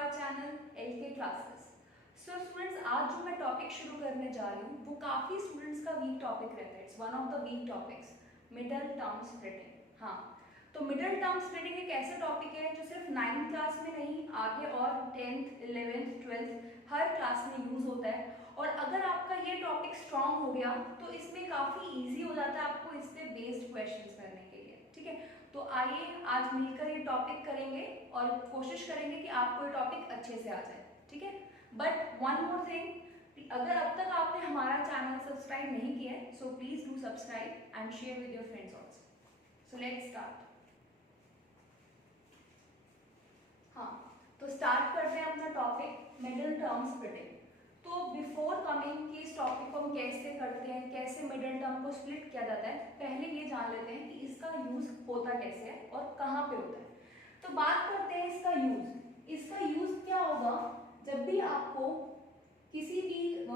Our channel LK classes. So students, आज जो मैं टॉपिक शुरू करने जा रही हूँ वो काफ़ी स्टूडेंट्स का वीक टॉपिक रहता है। It's one of the weak topics, middle term splitting. हाँ, तो मिडल टर्म स्प्लिटिंग एक ऐसा टॉपिक है जो सिर्फ 9th क्लास में नहीं, आगे और 10th 11th 12th हर क्लास में यूज होता है। और अगर आपका ये टॉपिक स्ट्रांग हो गया तो इसमें काफ़ी ईजी हो जाता है आपको इस पे बेस्ड क्वेश्चंस करने के लिए। ठीक है, तो आइए आज मिलकर ये टॉपिक करेंगे और कोशिश करेंगे कि आपको ये टॉपिक अच्छे से आ जाए। ठीक है, बट वन मोर थिंग, अगर अब तक आपने हमारा चैनल सब्सक्राइब नहीं किया है so please do subscribe and share with your friends also. So let's start. हाँ, तो स्टार्ट करते हैं अपना टॉपिक मिडल टर्म स्प्लिटिंग। तो बिफोर कमिंग कि इस टॉपिक को हम कैसे करते हैं, कैसे मिडल टर्म को स्प्लिट किया जाता है, पहले ये जान लेते हैं कि इसका यूज होता कैसे है और कहाँ पे होता है। तो बात करते हैं इसका यूज। इसका यूज क्या होगा, जब भी आपको किसी भी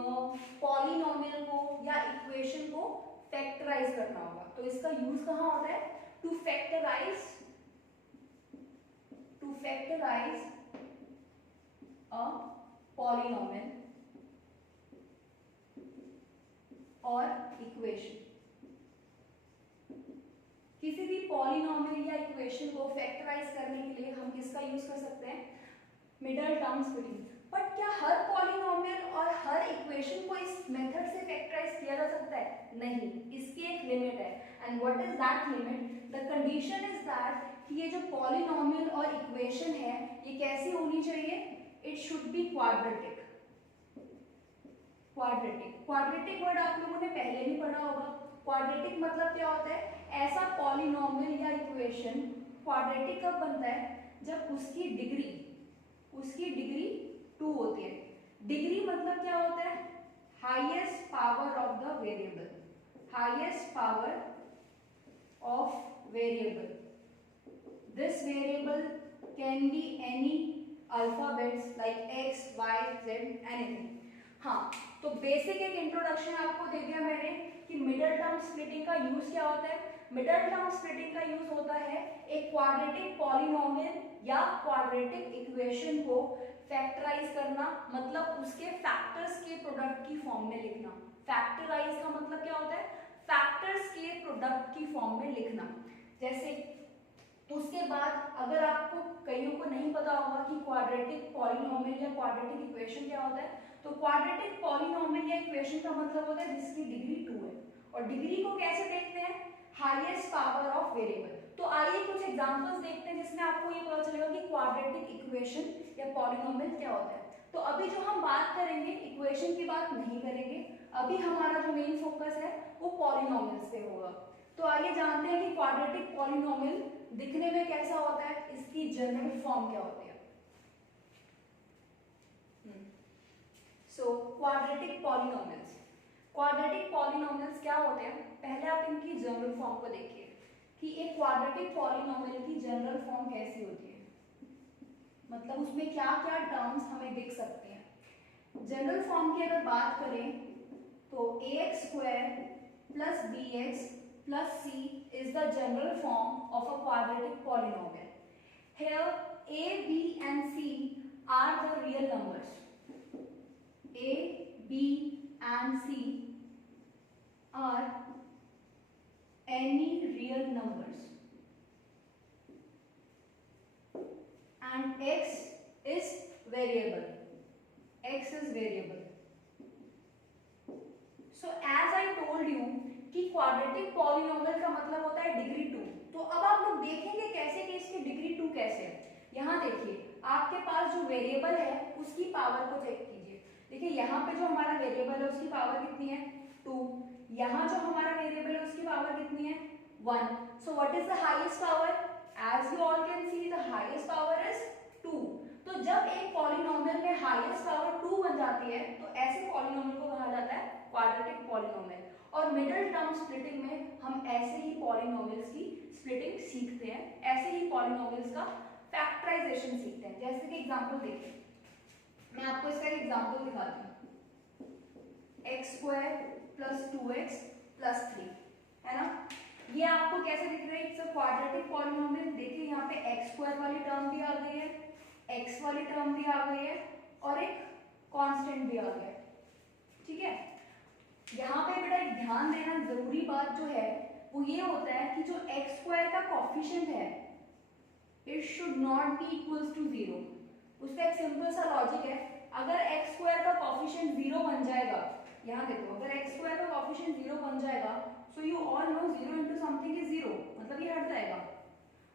पॉलिनोमियल को या इक्वेशन को फैक्टराइज करना होगा तो इसका यूज कहाँ होता है, टू फैक्टराइज a polynomial और इक्वेशन। किसी भी पॉलिनोमियल या इक्वेशन को फैक्टराइज करने के लिए हम किसका यूज कर सकते हैं, मिडल टर्म स्प्लिटिंग। बट क्या हर पॉलिनोमियल और हर इक्वेशन को इस मेथड से फैक्टराइज किया जा सकता है? नहीं, इसकी एक लिमिट है। And what is that limit? The condition is that कि ये जो पॉलिनोमियल और इक्वेशन है ये कैसी होनी चाहिए, it should be quadratic. Quadratic word आप लोगों ने पहले भी पढ़ा होगा। क्वाड्रेटिक मतलब क्या होता है, ऐसा पॉलिनोमियल या इक्वेशन क्वाड्रेटिक कब बनता है, जब उसकी डिग्री 2 होती है। डिग्री मतलब क्या होता है, highest power of the variable, highest power of variable. This variable can be any alphabets like x, y, z, anything. हाँ, तो बेसिक एक इंट्रोडक्शन आपको दे दिया मैंने कि मिडल टर्म स्प्लिटिंग का यूज क्या होता है। मिडल टर्म स्प्लिटिंग का यूज होता है एक क्वाड्रेटिक पॉलिनोमियल या क्वाड्रेटिक इक्वेशन को फैक्टराइज करना, मतलब उसके फैक्टर्स के प्रोडक्ट की फॉर्म में लिखना। फैक्टराइज का मतलब क्या होता है, फैक्टर्स के प्रोडक्ट की फॉर्म में लिखना। जैसे उसके बाद अगर आपको कईयों को नहीं पता होगा कि क्वाड्रेटिक पॉलिनोमियल या क्वाड्रेटिक इक्वेशन क्या होता है, तो क्वाड्रेटिक पॉलिनोमियल या इक्वेशन का मतलब होता है जिसकी डिग्री 2 है। और डिग्री को कैसे देखते हैं, हाईएस्ट पावर ऑफ वेरिएबल। तो आइए कुछ एग्जांपल्स देखते हैं जिसमें आपको ये पता चलेगा कि क्वाड्रेटिक इक्वेशन या पॉलिनोमियल क्या होता है। तो अभी जो हम बात करेंगे इक्वेशन की बात नहीं करेंगे, अभी हमारा जो मेन फोकस है वो पॉलिनोमियल्स पे होगा। तो आइए जानते हैं कि क्वाड्रेटिक पॉलिनोमियल दिखने में कैसा होता है, इसकी जनरल फॉर्म क्या होती है। सो क्वाड्रेटिक पॉलिनोमियल्स क्या होते हैं, पहले आप इनकी जनरल फॉर्म को देखिए कि एक क्वाड्रेटिक पॉलिनोमियल की जनरल फॉर्म कैसी होती है, मतलब उसमें क्या क्या टर्म्स हमें दिख सकते हैं। जनरल फॉर्म की अगर बात करें तो ax² + bx plus c is the general form of a quadratic polynomial. Here a, b and c are the real numbers. a, b and c are any real numbers and x is variable. So as I told you कि quadratic polynomial का मतलब होता है degree 2। तो अब आप लोग देखेंगे कैसे कि इसकी डिग्री 2 कैसे है। यहाँ देखिए आपके पास जो वेरिएबल है उसकी पावर को चेक कीजिए। देखिए यहाँ पे जो हमारा वेरिएबल है उसकी पावर कितनी है, 2। यहाँ जो हमारा वेरिएबल है उसकी पावर कितनी है, 1। So what is the highest power, as you all can see the highest power is 2। तो जब एक पॉलिनोमियल में हाईएस्ट पावर 2 बन जाती है तो ऐसे पॉलिनोमियल को कहा जाता है क्वाड्रेटिक पॉलिनोमियल। और मिडल टर्म स्प्लिटिंग में हम ऐसे ही पॉलिनोमियल्स की स्प्लिटिंग सीखते हैं, ऐसे ही पॉलिनोमियल्स का फैक्टराइजेशन सीखते हैं। जैसे कि एग्जांपल देखिए, मैं आपको इसका एक एग्जांपल दिखाती हूँ। x² + 2x + 3 है ना, ये आपको कैसे दिख रहा है, इट्स अ क्वाड्रेटिक पॉलिनोमियल। देखिए यहाँ पे x² वाली टर्म भी आ गई है एक्स वाली टर्म भी आ गई है और एक कांस्टेंट भी आ गया है, ठीक है। यहाँ पे बेटा एक ध्यान देना जरूरी बात जो है वो ये होता है कि जो एक्स स्क्वायर का कॉफिशिएंट है it should not be equals to 0। उसका एक सिंपल सा लॉजिक है, अगर एक्स स्क्वायर का कॉफिशिएंट 0 बन जाएगा, यहाँ देखो अगर एक्स स्क्वायर का कॉफिशिएंट 0 बन जाएगा so you all know 0 into something is 0, मतलब ये हट जाएगा।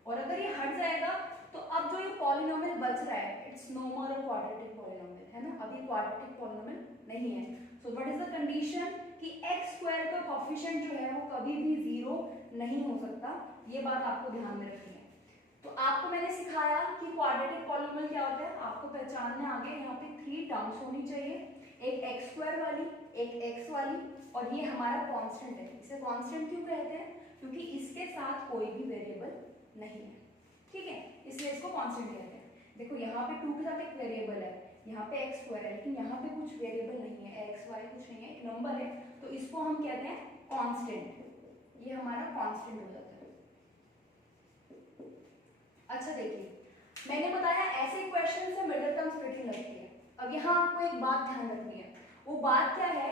और अगर ये हट जाएगा तो अब जो ये पॉलिनोमियल बच रहा है it's no more a quadratic polynomial, है ना, अभी क्वाड्रेटिक पॉलिनोमियल नहीं है। So what is the condition कि एक्स स्क्वायर का कॉफिशिएंट जो है वो कभी भी 0 नहीं हो सकता, ये बात आपको ध्यान में रखनी है। तो आपको मैंने सिखाया कि क्वाड्रेटिक पॉलिनोमियल क्या होता है, आपको पहचानने आगे यहाँ पे 3 टर्म्स होनी चाहिए, एक एक्स स्क्वायर वाली, एक एक्स वाली और ये हमारा कांस्टेंट है। इसे कांस्टेंट क्यों कहते हैं, क्योंकि इसके साथ कोई भी वेरिएबल नहीं है, ठीक है, इसलिए इसको कांस्टेंट कहते हैं। देखो यहाँ पे 2 के साथ एक वेरिएबल है, यहाँ पे एक्स स्क्वायर है, लेकिन यहाँ पे कुछ वेरिएबल नहीं है, एक्स वाई कुछ नहीं है, एक नंबर है, तो इसको हम कहते हैं कांस्टेंट, ये हमारा कांस्टेंट हो जाता है। अच्छा देखिए, मैंने बताया ऐसे क्वेश्चन से मिडिल टर्म स्प्लिटिंग लगती है। अब यहाँ आपको एक बात ध्यान रखनी है, वो बात क्या है,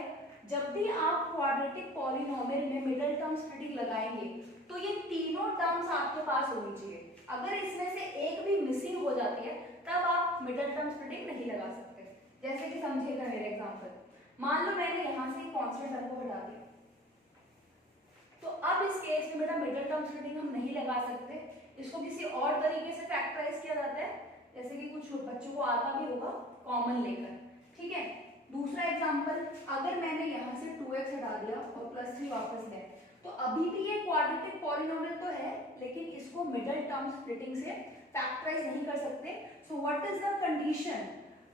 जब भी आप क्वाड्रेटिक पॉलिनोमियल में मिडिल टर्म स्प्लिटिंग लगाएंगे तो ये तीनों टर्म्स आपके पास होनी चाहिए। अगर इसमें से एक भी मिसिंग हो जाती है तब आप मिडिल टर्म स्प्लिटिंग नहीं लगा सकते। जैसे कि समझिएगा मेरे एग्जांपल, मान लो मैंने यहाँ से कांस्टेंट टर्म को हटा दिया, तो अब इस केस में मेरा मिडिल टर्म स्प्लिटिंग हम नहीं लगा सकते, इसको किसी और तरीके से फैक्टराइज किया जाता है, जैसे कि कुछ बच्चों को आता भी होगा कॉमन लेकर, ठीक है। दूसरा एग्जांपल, अगर मैंने यहाँ से 2x हटा दिया और +3 वापस ले, तो अभी भी ये क्वाड्रेटिक पॉलिनोमियल तो है लेकिन इसको मिडिल टर्म स्प्लिटिंग से फैक्टराइज नहीं कर सकते। सो व्हाट इज द कंडीशन,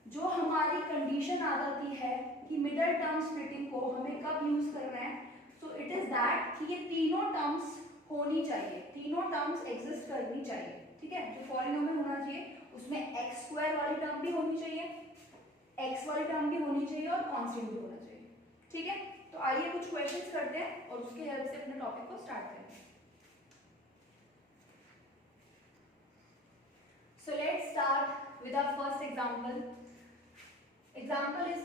जो हमारी कंडीशन आ जाती है कि मिडिल टर्म स्प्लिटिंग को हमें कब यूज करना है, सो इट इज दैट कि ये तीनों टर्म्स होनी चाहिए, तीनों टर्म्स एग्जिस्ट करनी चाहिए, ठीक है। जो पॉलिनोमियल होना चाहिए उसमें एक्स स्क्वायर वाली टर्म भी होनी चाहिए, एक्स वाली टर्म भी होनी चाहिए और कांस्टेंट भी होना चाहिए, ठीक है। तो आइए कुछ क्वेश्चंस करते हैं और उसके हेल्प से अपने टॉपिक को स्टार्ट करते हैं। So let's start with our first example. Example is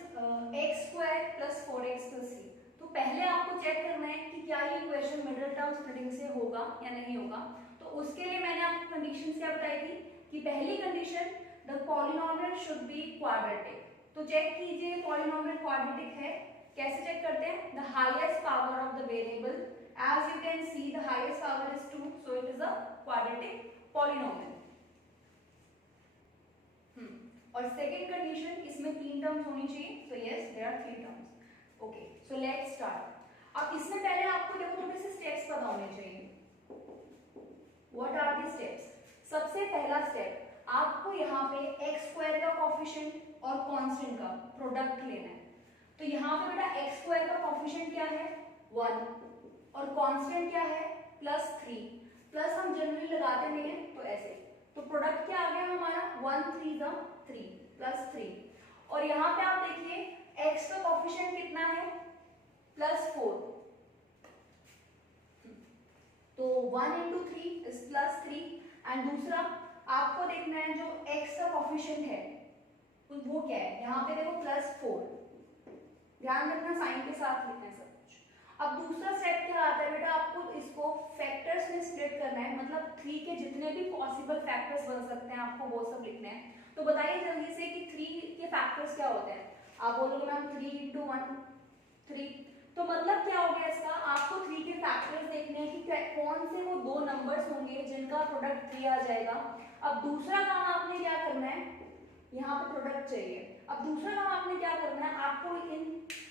x² + 4x + 3। तो पहले आपको चेक करना है कि क्या ये क्वेश्चन मिडिल टर्म स्प्लिटिंग से होगा या नहीं होगा। तो उसके लिए मैंने आपको कंडीशंस क्या बताई थी कि पहली condition the polynomial should be quadratic. तो चेक कीजिए पॉलिनोमियल क्वाड्रेटिक है, कैसे चेक करते हैं, the highest power of the variable, as you can see the highest power is 2, so it is a quadratic polynomial. और सेकंड कंडीशन, इसमें 3 terms होनी चाहिए, so yes there are 3 terms. Okay, so let's start. अब इसमें पहले आपको देखो थोड़े से स्टेप्स पता होने चाहिए। What are the steps? सबसे पहला स्टेप, आपको यहाँ पे x² का कॉफिशिएंट और कांस्टेंट का प्रोडक्ट लेना है। तो यहाँ पे बेटा x² का कॉफिशिएंट क्या है 1 और कांस्टेंट क्या है +3। प्लस हम जनरली लगाते नहीं है तो ऐसे, तो प्रोडक्ट क्या आ गया हमारा 1 3 3 +3। और यहाँ पे आप देखिए x का कॉफिशिएंट कितना है +4, तो 1 × 3 इज +3। एंड दूसरा आपको देखना है जो x का कॉफिशिएंट है वो क्या है, यहाँ पे देखो +4, ध्यान रखना साइन के साथ लिखना है सब कुछ। अब दूसरा स्टेप क्या आता है बेटा, आपको इसको फैक्टर्स में स्प्लिट करना है, मतलब 3 के जितने भी पॉसिबल फैक्टर्स बन सकते हैं आपको वो सब लिखने हैं। तो बताइए जल्दी से कि 3 के फैक्टर्स क्या होते हैं। आप बोलोगे मैम 3 × 1 3, तो मतलब क्या हो गया इसका, आपको 3 के फैक्टर्स देखने हैं कि कौन से वो 2 नंबर्स होंगे जिनका प्रोडक्ट 3 आ जाएगा। अब दूसरा काम आपने क्या करना है, यहाँ पे प्रोडक्ट चाहिए। अब दूसरा काम आपने क्या करना है, आपको इन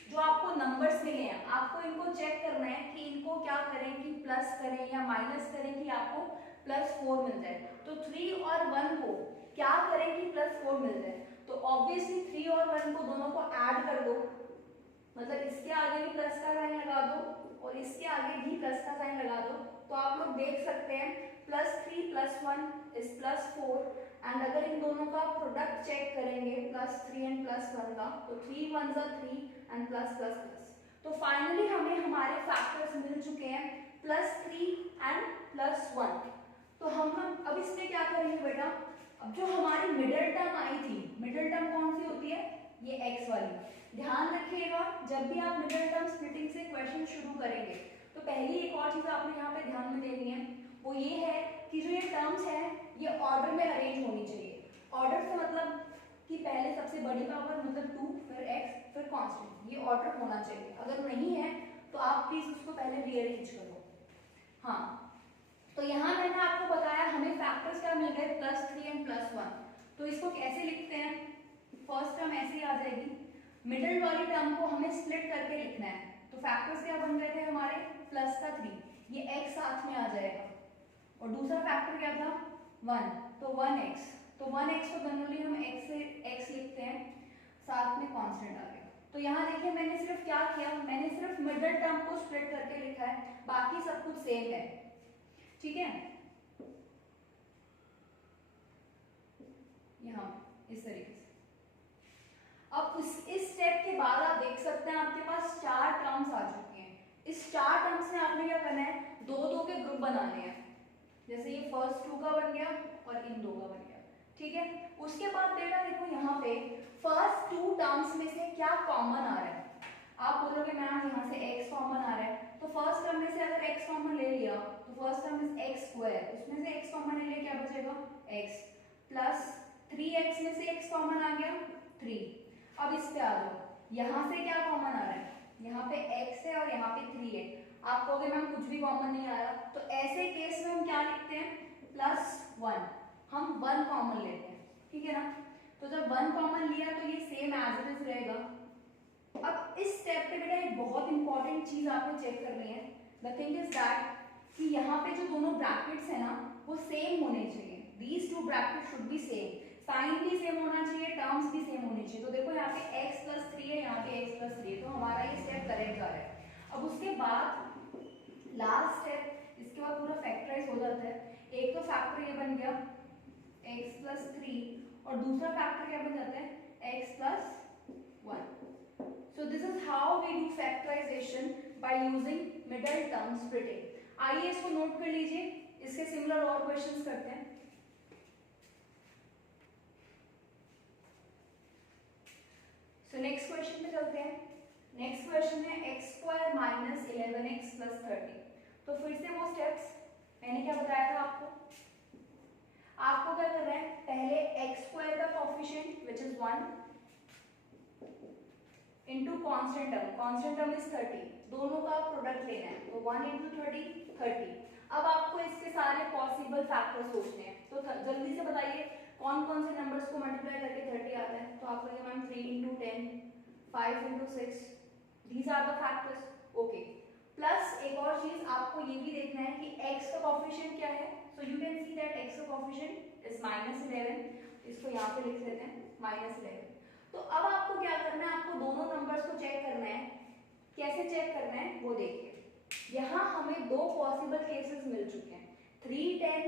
जो आपको नंबर्स मिले हैं आपको इनको चेक करना है कि इनको क्या करें कि प्लस करें या माइनस करें कि आपको +4 मिल जाए। तो 3 और 1 को क्या करें कि +4 मिल जाए, तो ऑब्वियसली 3 और 1 को दोनों को ऐड कर दो, मतलब इसके आगे भी प्लस का साइन लगा दो और इसके आगे भी प्लस का साइन लगा दो। तो आप लोग देख सकते हैं +3 + 1 इज +4। एंड अगर इन दोनों का प्रोडक्ट चेक करेंगे +3 एंड +1 का, तो 3 1 3 एंड प्लस। तो फाइनली हमें हमारे फैक्टर्स मिल चुके हैं +3 एंड +1। तो हम अब इसमें क्या करेंगे बेटा, अब जो हमारी मिडिल टर्म आई थी, मिडिल टर्म कौन सी होती है, ये x वाली। ध्यान रखिएगा जब भी आप मिडिल टर्म स्प्लिटिंग से क्वेश्चन शुरू करेंगे तो पहली एक और चीज आपने यहाँ पे ध्यान में देनी है, वो ये है कि जो ये टर्म्स है ये ऑर्डर में अरेंज होनी चाहिए। ऑर्डर से मतलब कि पहले सबसे बड़ी पावर मतलब 2, फिर x, फिर कांस्टेंट, ये ऑर्डर होना चाहिए। अगर नहीं है तो आप प्लीज उसको पहले रीअरेंज करो। हाँ, तो यहाँ मैंने आपको बताया हमें फैक्टर्स क्या मिल गए, +3 एंड +1। तो इसको कैसे लिखते हैं, फर्स्ट टर्म ऐसे ही आ जाएगी, मिडिल वाली टर्म को हमें स्प्लिट करके लिखना है। तो फैक्टर्स क्या बन गए थे हमारे, प्लस का 3, ये x साथ में आ जाएगा, और दूसरा फैक्टर क्या था 1, तो 1x, तो 1x को जनरली हम x से x लिखते हैं, साथ में कांस्टेंट आ गया। तो यहाँ देखिए मैंने सिर्फ क्या किया, मैंने सिर्फ मिडिल टर्म को स्प्लिट करके लिखा है, बाकी सब कुछ सेम है, ठीक है। यहाँ इस तरीके से। अब इस स्टेप के बाद आप देख सकते हैं आपके पास 4 टर्म्स आ चुके हैं। इस 4 टर्म्स में आपने क्या करना है, 2-2 के ग्रुप बनाने हैं, जैसे ये फर्स्ट 2 का बन गया और इन 2 का बन गया, ठीक है। उसके बाद बेटा देखो यहाँ पे फर्स्ट 2 टर्म्स में से क्या कॉमन आ रहा है। आप बोलोगे मैम यहाँ से x कॉमन आ रहा है, तो फर्स्ट टर्म में से अगर x कॉमन ले लिया तो फर्स्ट टर्म इज x², उसमें से x कॉमन ले लिया क्या बचेगा x, प्लस 3x में से x कॉमन आ गया 3। अब इस पे आ जाओ, यहाँ से क्या कॉमन आ रहा है, यहाँ पे x है और यहाँ पे 3 है। आप कहोगे मैम कुछ भी कॉमन नहीं आ रहा, तो ऐसे केस में हम क्या लिखते हैं, +1, हम 1 कॉमन लेते हैं, ठीक है ना। तो जब 1 कॉमन लिया तो ये सेम एज इट इज रहेगा। अब इस स्टेप पे बेटा एक बहुत इंपॉर्टेंट चीज आपको चेक करनी है, द थिंग इज दैट कि यहाँ पे जो दोनों ब्रैकेट्स है ना वो सेम होने चाहिए, these 2 bracket should be same, sign भी सेम होना चाहिए, टर्म्स भी सेम होनी चाहिए। तो देखो यहाँ पे x+3 है, यहाँ पे x+3 है, तो हमारा ये स्टेप करेक्ट जा रहा है। अब उसके बाद लास्ट स्टेप, इसके बाद पूरा फैक्टराइज हो जाता है। एक तो फैक्टर ये बन गया x+3 और दूसरा फैक्टर क्या बन जाता है x+1। So this is how we do factorization by using middle term splitting. आइए इसको नोट कर लीजिए, इसके सिमिलर और क्वेश्चंस करते हैं। So next question पे चलते हैं। नेक्स्ट क्वेश्चन है x² - 11x + 30। तो फिर से वो स्टेप्स मैंने क्या बताया था आपको, आपको क्या करना है, पहले x² का coefficient which is 1 into constant term is 30, दोनों का प्रोडक्ट लेना है, तो 1 × 30 30। अब आपको इसके सारे पॉसिबल फैक्टर्स सोचने हैं, तो जल्दी से बताइए कौन कौन से नंबर्स को मल्टीप्लाई करके 30 आता है। तो आप कहेंगे ma'am 3 × 10, 5 × 6, these are the factors, okay. Plus एक और चीज आपको ये भी देखना है कि x का कोएफिशिएंट क्या है, so you can see that x का कोएफिशिएंट इज -11, इसको यहाँ पे लिख देते हैं -11। तो अब आपको क्या करना है, आपको दोनों नंबर्स को चेक करना है, कैसे चेक करना है वो देखिए। यहाँ हमें 2 पॉसिबल केसेस मिल चुके हैं, 3 10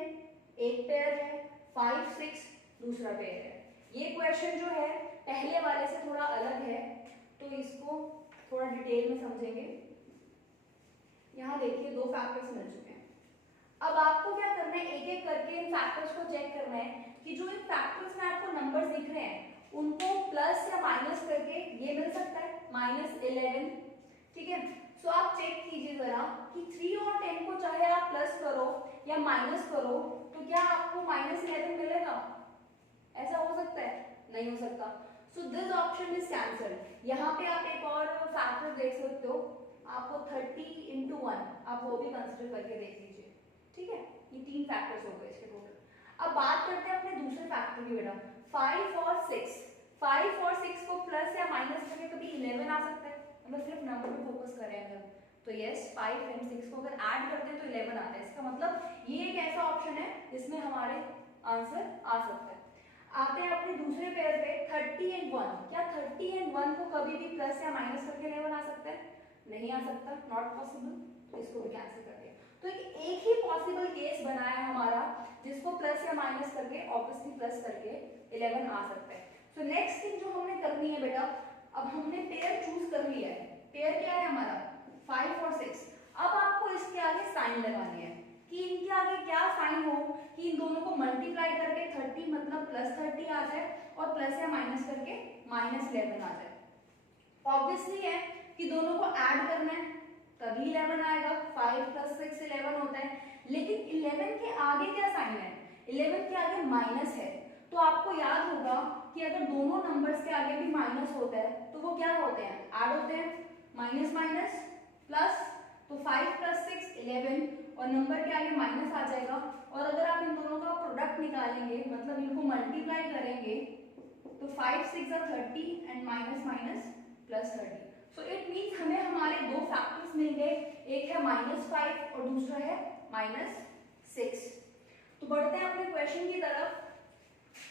एक पेयर है, 5 6 दूसरा पेयर है। ये क्वेश्चन जो है पहले वाले से थोड़ा अलग है, तो इसको थोड़ा डिटेल में समझेंगे। यहाँ देखिए 2 फैक्टर्स मिल चुके हैं। अब आपको क्या करना है, एक एक करके इन फैक्टर्स को चेक करना है कि जो इन फैक्टर्स में आपको नंबर्स दिख रहे हैं उनको प्लस या माइनस करके ये मिल सकता है -11, ठीक है। सो आप चेक कीजिए जरा कि 3 और 10 को चाहे आप प्लस करो या माइनस करो तो क्या आपको -11 मिलेगा, ऐसा हो सकता है, नहीं हो सकता। So this option is cancelled. यहाँ पे आप एक और फैक्टर देख सकते हो, आपको 30 × 1 आप वो भी कंसिडर करके देख लीजिए, ठीक है। ये 3 फैक्टर्स हो गए इसके टोटल। अब बात करते हैं अपने दूसरे फैक्टर की बेटा, 5 और 6। 5 और 6 को प्लस या माइनस करके कभी 11 आ सकता है, मतलब सिर्फ नंबर पे फोकस करें अगर, तो यस 5 और 6 को अगर ऐड करते हैं तो 11 आता है। इसका मतलब ये एक ऐसा ऑप्शन है जिसमें हमारे आंसर आ सकता है। आते हैं अपने दूसरे पेयर पे, 30 और 1। क्या 30 और 1 को कभी भी प्लस या माइनस करके 11 आ सकता है, नहीं आ सकता, नॉट पॉसिबल, तो इसको भी कैंसिल कर दिया। तो एक ही पॉसिबल केस बना है हमारा जिसको प्लस या माइनस करके, ऑब्वियसली प्लस करके 11 आ सकता है। सो नेक्स्ट थिंग जो हमने करनी है बेटा, अब हमने पेयर चूज कर लिया है, पेयर क्या है हमारा 5 और 6। अब आपको इसके आगे साइन लगानी है कि इनके आगे क्या साइन हो कि इन दोनों को मल्टीप्लाई करके 30 मतलब प्लस 30 आ जाए और प्लस या माइनस करके माइनस 11 आ जाए। ऑब्वियसली है कि दोनों को ऐड करना है तभी 11 आएगा, 5 प्लस 6 11 होता है। लेकिन 11 के आगे क्या साइन है, 11 के आगे माइनस है, तो आपको याद होगा कि अगर दोनों नंबर्स के आगे भी माइनस होता है तो वो क्या होते हैं, ऐड होते हैं, माइनस माइनस प्लस, तो 5 प्लस 6 11 और नंबर के आगे माइनस आ जाएगा। और अगर आप इन दोनों का प्रोडक्ट निकालेंगे मतलब इनको मल्टीप्लाई करेंगे तो 5 6 30 and minus minus plus 30। So it means हमें हमारे दो फैक्टर्स मिल गए, एक है -5 और दूसरा है -6। तो बढ़ते हैं अपने क्वेश्चन की तरफ।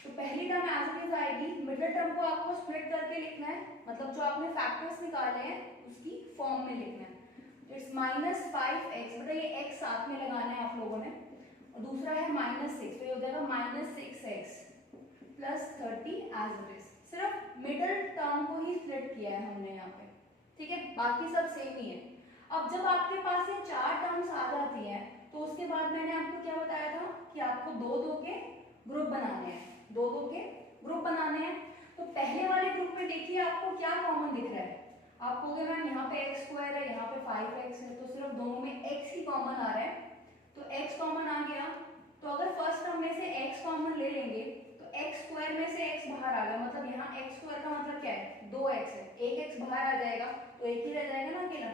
तो पहली टर्म एज इट इज आएगी, मिडिल टर्म को आपको स्प्लिट करके लिखना है, मतलब जो आपने फैक्टर्स निकाले हैं उसकी फॉर्म में लिखना है। इट्स -5x, मतलब ये x साथ में लगाना है आप लोगों ने, और दूसरा है -6, तो ये हो जाएगा -6x plus 30 as it is. सिर्फ मिडिल टर्म को ही स्प्लिट किया है हमने यहाँ पे, ठीक है, बाकी सब सेम ही है। अब जब आपके पास ये चार टर्म्स आ जाती हैं तो उसके बाद मैंने आपको क्या बताया था कि आपको दो दो के ग्रुप बनाने हैं, दो दो के ग्रुप बनाने हैं। तो पहले वाले ग्रुप में देखिए आपको क्या कॉमन दिख रहा है, आप कहोगे मैम यहाँ पे x² है, यहाँ पे 5x है, तो सिर्फ दोनों में x ही कॉमन आ रहा है, तो x कॉमन आ गया। तो अगर फर्स्ट टर्म में से x कॉमन ले लेंगे तो x² में से x बाहर आ गया, मतलब यहाँ x² का मतलब क्या है, 2x है, एक x बाहर आ जाएगा तो एक ही रह जाएगा ना अकेला।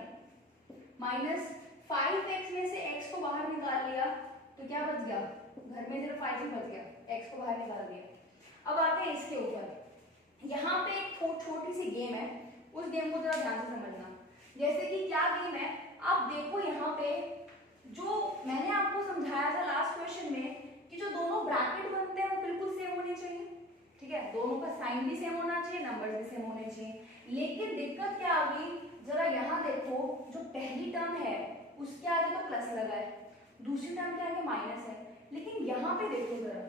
-5x में से x को बाहर निकाल लिया तो क्या बच गया, घर में सिर्फ 5 ही बच गया, x को बाहर निकाल दिया। अब आते हैं इसके ऊपर, यहाँ पे एक छोटी सी गेम है, उस गेम को जरा ध्यान से समझना। जैसे कि क्या गेम है, आप देखो यहाँ पे जो मैंने आपको समझाया था लास्ट क्वेश्चन में कि जो दोनों ब्रैकेट बनते हैं वो बिल्कुल सेम होने चाहिए, ठीक है, दोनों का साइन भी सेम होना चाहिए, नंबर भी सेम होने चाहिए। लेकिन दिक्कत क्या आ गई, जरा यहाँ देखो, जो पहली टर्म है उसके आगे तो प्लस लगा है, दूसरी टर्म के आगे माइनस है, लेकिन यहाँ पे देखो जरा,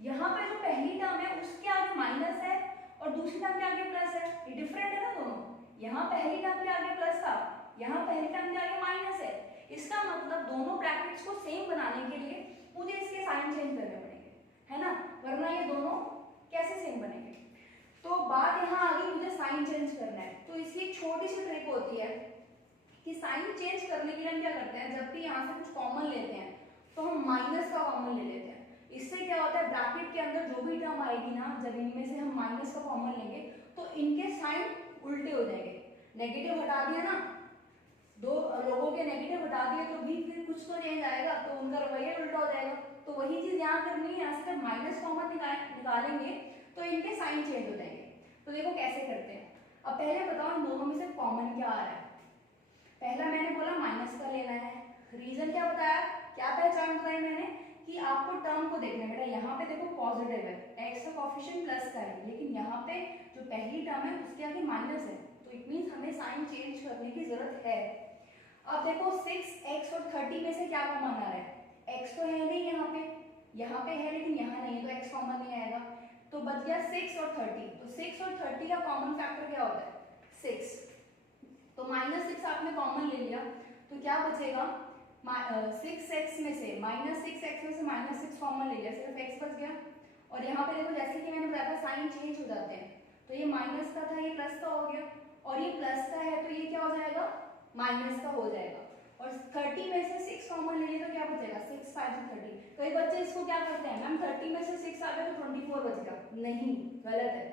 यहाँ पे जो पहली टर्म है उसके आगे माइनस है और दूसरी टर्म के आगे प्लस है, ये डिफरेंट है ना दोनों। यहाँ पहली टर्म के आगे प्लस था, यहाँ पहली टर्म के आगे माइनस है, इसका मतलब दोनों ब्रैकेट्स को सेम बनाने के लिए मुझे इसके साइन चेंज करने पड़ेंगे, है ना, वरना ये दोनों कैसे सेम बनेंगे। तो बात यहाँ आ गई, मुझे साइन चेंज करना है, तो इसकी छोटी सी ट्रिक होती है कि साइन चेंज करने के लिए हम क्या करते हैं, जब भी यहाँ से कुछ कॉमन लेते हैं तो हम माइनस का कॉमन ले लेते हैं। इससे क्या होता है, ब्रैकेट के अंदर जो भी टर्म आएगी ना, जब इनमें से हम माइनस का कॉमन लेंगे तो इनके साइन उल्टे हो जाएंगे। नेगेटिव हटा दिया ना, दो लोगों के नेगेटिव हटा दिए तो भी फिर कुछ तो चेंज आएगा, तो उनका रवैया उल्टा हो जाएगा। तो वही चीज यहाँ करनी है, यहाँ से जब माइनस कॉमन निकालेंगे तो इनके साइन चेंज हो जाएंगे। तो देखो कैसे करते हैं। अब पहले बताओ इन दोनों में से कॉमन क्या आ रहा है। पहला मैंने बोला माइनस का लेना है, रीजन क्या बताया, क्या पहचान बताई मैंने कि आपको टर्म को देखना है। बेटा यहाँ पे देखो पॉजिटिव है, x का कोएफिशिएंट प्लस का है, लेकिन यहाँ पे जो पहली टर्म है उसके आगे माइनस है, तो इट मींस हमें साइन चेंज करने की जरूरत है। अब देखो 6x और 30 में से क्या कॉमन आ रहा है, x तो है नहीं, यहाँ पे है लेकिन यहाँ नहीं है, तो x कॉमन नहीं आएगा, तो बच गया 6 और 30। तो 6 और 30 का कॉमन फैक्टर क्या होता है, 6, तो -6 आपने कॉमन ले लिया तो क्या बचेगा, 6x में से -6x में से -6 कॉमन ले लिया, सिर्फ x बच गया। और यहाँ पे देखो जैसे कि मैंने बताया था साइन चेंज हो जाते हैं, तो ये माइनस का था ये प्लस का हो गया, और ये प्लस का है तो ये क्या हो जाएगा, माइनस का हो जाएगा। और 30 में से 6 कॉमन ले लिए तो क्या बचेगा, 6 5 30। कई बच्चे इसको क्या करते हैं, मैम 30 में से 6 आ गया तो 24 बच गया, नहीं, गलत है।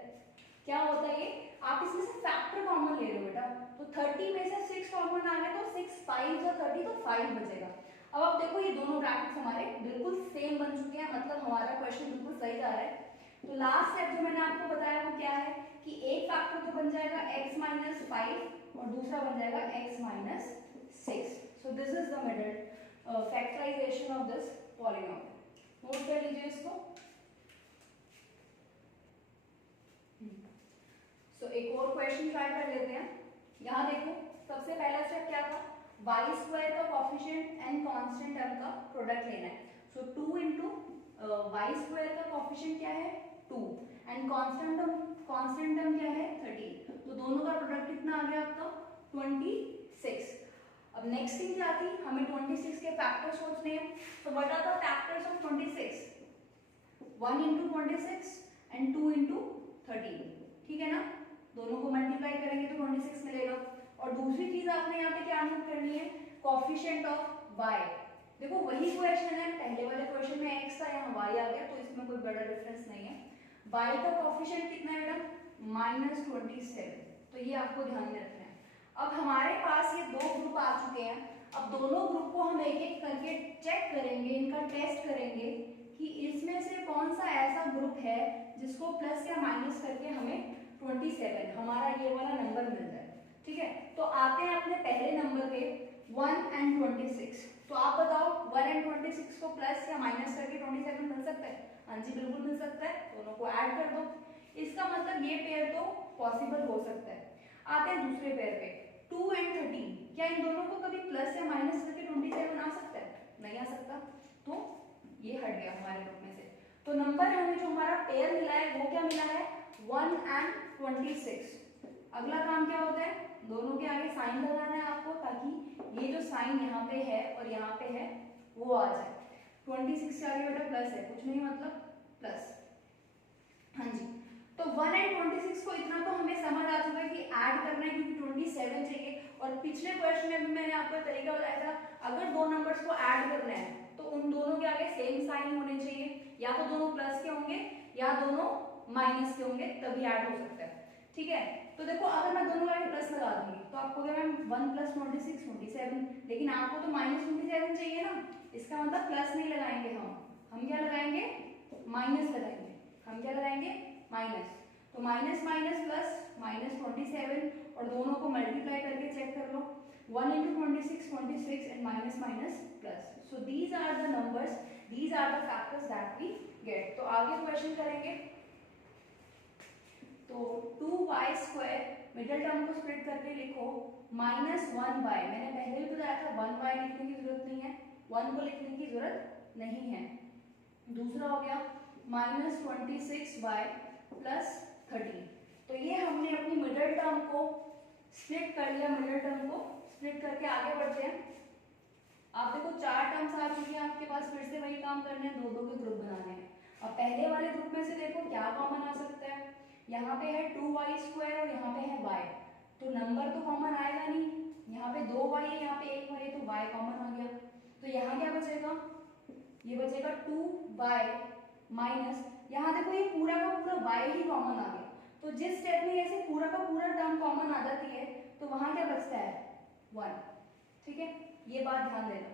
क्या होता है ये, आप इसमें से फैक्टर कॉमन ले रहे हो बेटा, तो 30 में से 6 कॉमन आ गया तो 6 5 और 30 तो 5 बचेगा। अब आप देखो ये दोनों ब्रैकेट्स हमारे बिल्कुल सेम बन चुके हैं, मतलब हमारा क्वेश्चन बिल्कुल सही जा रहा है। तो लास्ट स्टेप जो मैंने आपको बताया वो क्या है कि एक फैक्टर तो बन जाएगा x - 5 और दूसरा बन जाएगा x - 6। So this is the method factorization of this polynomial. Note कर लीजिए इसको। सो एक और क्वेश्चन ट्राई कर लेते हैं। यहाँ देखो सबसे पहला स्टेप क्या था, y² का कोएफिशिएंट एंड कांस्टेंट टर्म का प्रोडक्ट लेना है। सो 2 इंटू y² का कोएफिशिएंट क्या है 2 एंड कांस्टेंट टर्म क्या है 13, तो दोनों का प्रोडक्ट कितना आ गया आपका 26। अब नेक्स्ट थिंग क्या थी, हमें 26 के फैक्टर सोचने हैं। तो what are the factors of 26, 1 into 26 and 2 into 13, ठीक है ना, दोनों को मल्टीप्लाई करेंगे तो 26 मिलेगा। और दूसरी चीज आपने यहाँ पे क्या नोट करनी है, कोएफिशिएंट ऑफ y। देखो वही क्वेश्चन है, पहले वाले क्वेश्चन में x था, यहाँ y आ गया, तो इसमें कोई बड़ा डिफरेंस नहीं है। y का कोएफिशिएंट कितना है बेटा, -27, तो ये आपको ध्यान में रखना है। अब हमारे पास ये दो ग्रुप आ चुके हैं, अब दोनों ग्रुप को हम एक एक करके चेक करेंगे, इनका टेस्ट करेंगे कि इसमें से कौन सा ऐसा ग्रुप है जिसको प्लस या माइनस करके हमें 27 हमारा ये वाला नंबर मिल जाए, ठीक है। तो आते हैं अपने पहले नंबर पे 1 एंड 26। तो आप बताओ 1 एंड 26 को प्लस या माइनस करके 27 मिल सकता है? हाँ जी बिल्कुल मिल सकता है, दोनों को ऐड कर दो। इसका मतलब ये पेयर तो पॉसिबल हो सकता है। आते हैं दूसरे पेयर पे 2 एंड 13, क्या इन दोनों को कभी प्लस या माइनस करके 27 आ सकता है? नहीं आ सकता, तो ये हट गया हमारे ग्रुप में से। तो नंबर हमें जो हमारा पेयर मिला है वो क्या मिला है, 1 एंड 26। अगला काम क्या होता है, दोनों के आगे साइन लगाना है आपको, ताकि ये जो साइन यहाँ पे है और यहाँ पे है वो आ जाए। 26 के आगे बेटा प्लस है, कुछ नहीं मतलब प्लस, हाँ जी। तो 1 एंड 26 को इतना तो हमें समझ आ चुका है कि ऐड करना है, क्योंकि 27 चाहिए। और पिछले क्वेश्चन में भी मैंने आपको तरीका बताया था, अगर दो नंबर्स को ऐड करना है तो उन दोनों के आगे सेम साइन होने चाहिए, या तो दोनों प्लस के होंगे या दोनों माइनस के होंगे, तभी ऐड हो सकता है, ठीक है। तो देखो अगर मैं दोनों आगे प्लस लगा दूंगी तो आपको क्या मैम 1 + 26 27, लेकिन आपको तो -27 चाहिए ना, इसका मतलब प्लस नहीं लगाएंगे हम क्या लगाएंगे, माइनस लगाएंगे। हम क्या लगाएंगे, माइनस। तो माइनस माइनस प्लस -27, और दोनों को मल्टीप्लाई करके चेक कर लो, 1 × 26 26 and minus minus plus. So these are the numbers, these are the factors that we get. तो आगे क्वेश्चन करेंगे। तो 2y² मिडिल टर्म को स्प्लिट करके लिखो -1y। मैंने पहले भी बताया था 1y लिखने की जरूरत नहीं है, 1 को लिखने की जरूरत नहीं है। दूसरा हो गया -26y + 13। तो ये हमने अपनी मिडिल टर्म को स्प्लिट कर लिया, मिडिल टर्म को स्प्लिट करके आगे बढ़ते हैं। आप देखो 4 टर्म्स आ चुकी हैं आपके पास, फिर से वही काम करने हैं, दो के ग्रुप बनाने हैं। अब पहले वाले ग्रुप में से देखो क्या कॉमन आ सकता है, यहाँ पे है 2y² और यहाँ पे है y, तो नंबर तो कॉमन आएगा नहीं। यहाँ पे 2y है, यहाँ पे 1y है, तो y कॉमन आ गया। तो यहाँ क्या बचेगा, ये बचेगा 2y माइनस, यहाँ देखो ये पूरा का पूरा y ही कॉमन आ गया। तो जिस स्टेप में ऐसे पूरा का पूरा टर्म कॉमन आ जाती है तो वहां क्या बचता है, 1, ठीक है, ये बात ध्यान देना।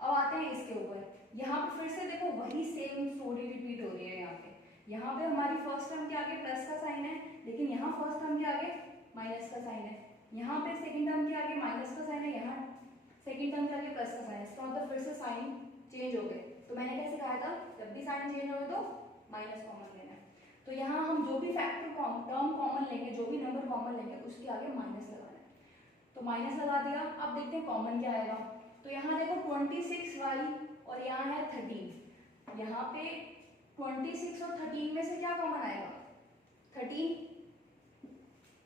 अब आते हैं इसके ऊपर, यहाँ पे फिर से देखो वही सेम स्टोरी रिपीट हो रही है। यहाँ पे हमारी फर्स्ट टर्म के आगे प्लस का साइन है, लेकिन यहाँ फर्स्ट टर्म के आगे माइनस का साइन है। यहाँ पे सेकंड टर्म के आगे माइनस का साइन है, यहाँ सेकंड टर्म के आगे प्लस का साइन है। इसका मतलब फिर से साइन चेंज हो गए। तो मैंने कैसे कहा था, जब भी साइन चेंज हो तो माइनस कॉमन लेना है। तो यहाँ हम जो भी फैक्टर टर्म कॉमन लेंगे, जो भी नंबर कॉमन लेंगे, उसके आगे माइनस लगाना है। तो माइनस लगा दिया। अब देखते हैं कॉमन क्या आएगा। तो यहाँ देखो 26y और यहाँ है 13। यहाँ पे 26 और 13 में से क्या कॉमन आएगा, 13।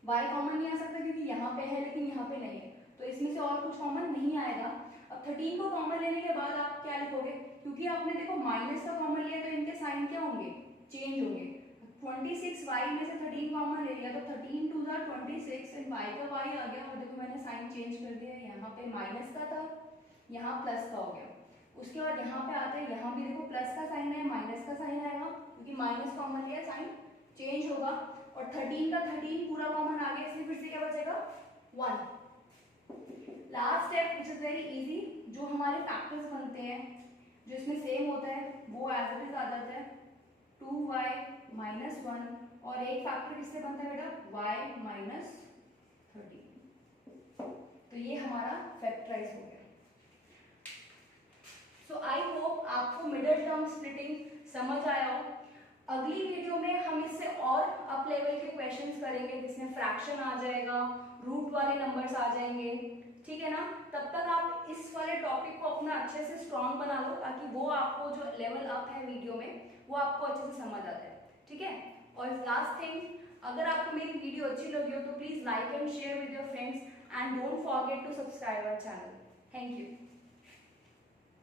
y कॉमन नहीं आ सकता क्योंकि यहाँ पे है लेकिन यहाँ पे नहीं है, तो इसमें से और कुछ कॉमन नहीं आएगा। अब 13 को कॉमन लेने के बाद आप क्या लिखोगे, क्योंकि आपने देखो माइनस का कॉमन लिया तो इनके साइन क्या होंगे, चेंज होंगे। 26y में से 13 कॉमन ले लिया तो 13 2 = 26 एंड y का y आ गया। और देखो मैंने साइन चेंज कर दिया, यहाँ पे माइनस का था, यहाँ प्लस का हो गया। उसके बाद यहाँ पे आते हैं, यहाँ भी देखो प्लस का साइन है, माइनस का साइन आएगा, क्योंकि माइनस कॉमन लिया साइन चेंज होगा। और 13 का 13 पूरा कॉमन आ गया, इसलिए फिर से क्या बचेगा, 1। Last step which is very easy, जो हमारे फैक्टर्स बनते हैं जो इसमें सेम होता है वो एज इट इज आ जाता है 2y - 1, और एक फैक्टर किससे बनता है बेटा, y - 13। तो ये हमारा फैक्टराइज हो गया। सो आई होप आपको मिडिल टर्म स्प्लिटिंग समझ आया हो। अगली वीडियो में हम इससे और अप लेवल के क्वेश्चंस करेंगे, जिसमें फ्रैक्शन आ जाएगा, रूट वाले नंबर्स आ जाएंगे, ठीक है ना। तब तक आप इस वाले टॉपिक को अपना अच्छे से स्ट्रॉन्ग बना लो, ताकि वो आपको जो लेवल अप है वीडियो में वो आपको अच्छे से समझ आ जाए, ठीक है। और लास्ट थिंग, अगर आपको मेरी वीडियो अच्छी लगी हो तो please like and share with your friends and don't forget to subscribe our channel. Thank you.